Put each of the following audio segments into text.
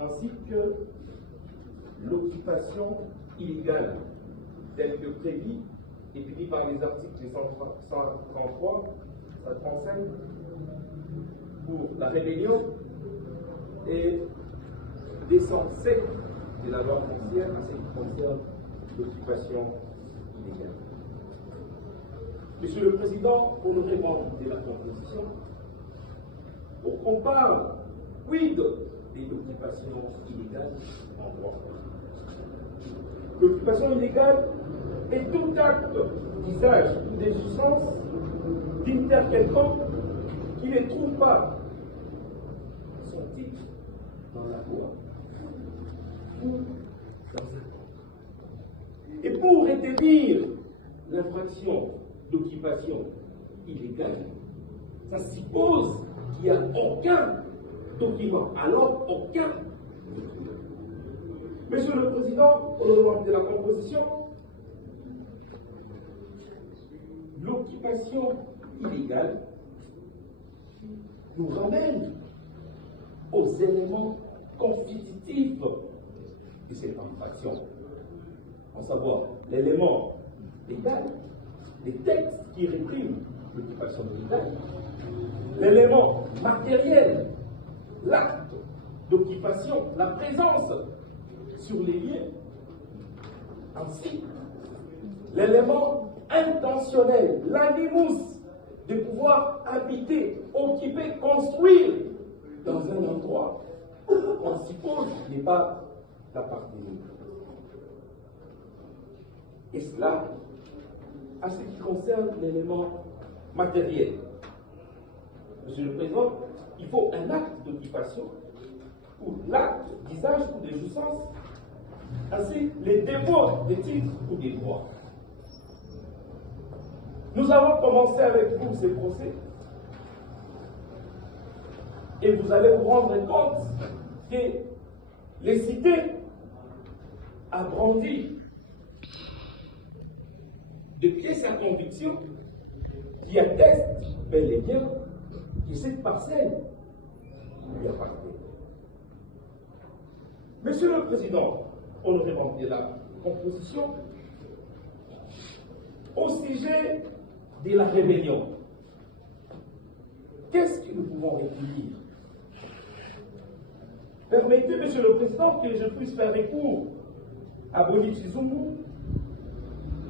ainsi que l'occupation illégale, telle que prévue et punie par les articles 133, 135 pour la rébellion et 207 de la loi foncière en ce qui concerne l'occupation illégale. Monsieur le Président, honoré membre de la composition, pour qu'on parle, quid de l'occupation illégale en droit? L'occupation illégale est tout acte d'usage ou de jouissance d'une terre quelconque qui ne trouve pas son titre dans la loi ou dans un code. Et pour établir l'infraction d'occupation illégale, ça suppose qu'il n'y a aucun document, alors aucun document. Monsieur le Président, au nom de la composition, l'occupation illégale nous ramène aux éléments constitutifs de cette infraction, à savoir l'élément légal, les textes qui répriment l'occupation illégale, l'élément matériel, l'acte d'occupation, la présence sur les lieux, ainsi l'élément intentionnel, l'animus de pouvoir habiter, occuper, construire dans un endroit qu'on suppose n'est pas l'appartenir. Et cela, à ce qui concerne l'élément matériel. Monsieur le Président, il faut un acte d'occupation ou l'acte d'usage ou de jouissance, ainsi les dépôts des titres ou des droits. Nous avons commencé avec vous ces procès et vous allez vous rendre compte que les cités a brandi de pièces à conviction qui attestent bel et bien que cette parcelle lui appartient. Monsieur le Président, honoré membre de la composition, au sujet de la rébellion, qu'est-ce que nous pouvons retenir? Permettez, Monsieur le Président, que je puisse faire recours à Boni Chizungu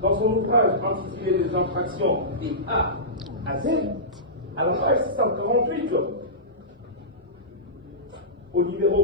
dans son ouvrage intitulé Les infractions des A à Z, à la page 648, au numéro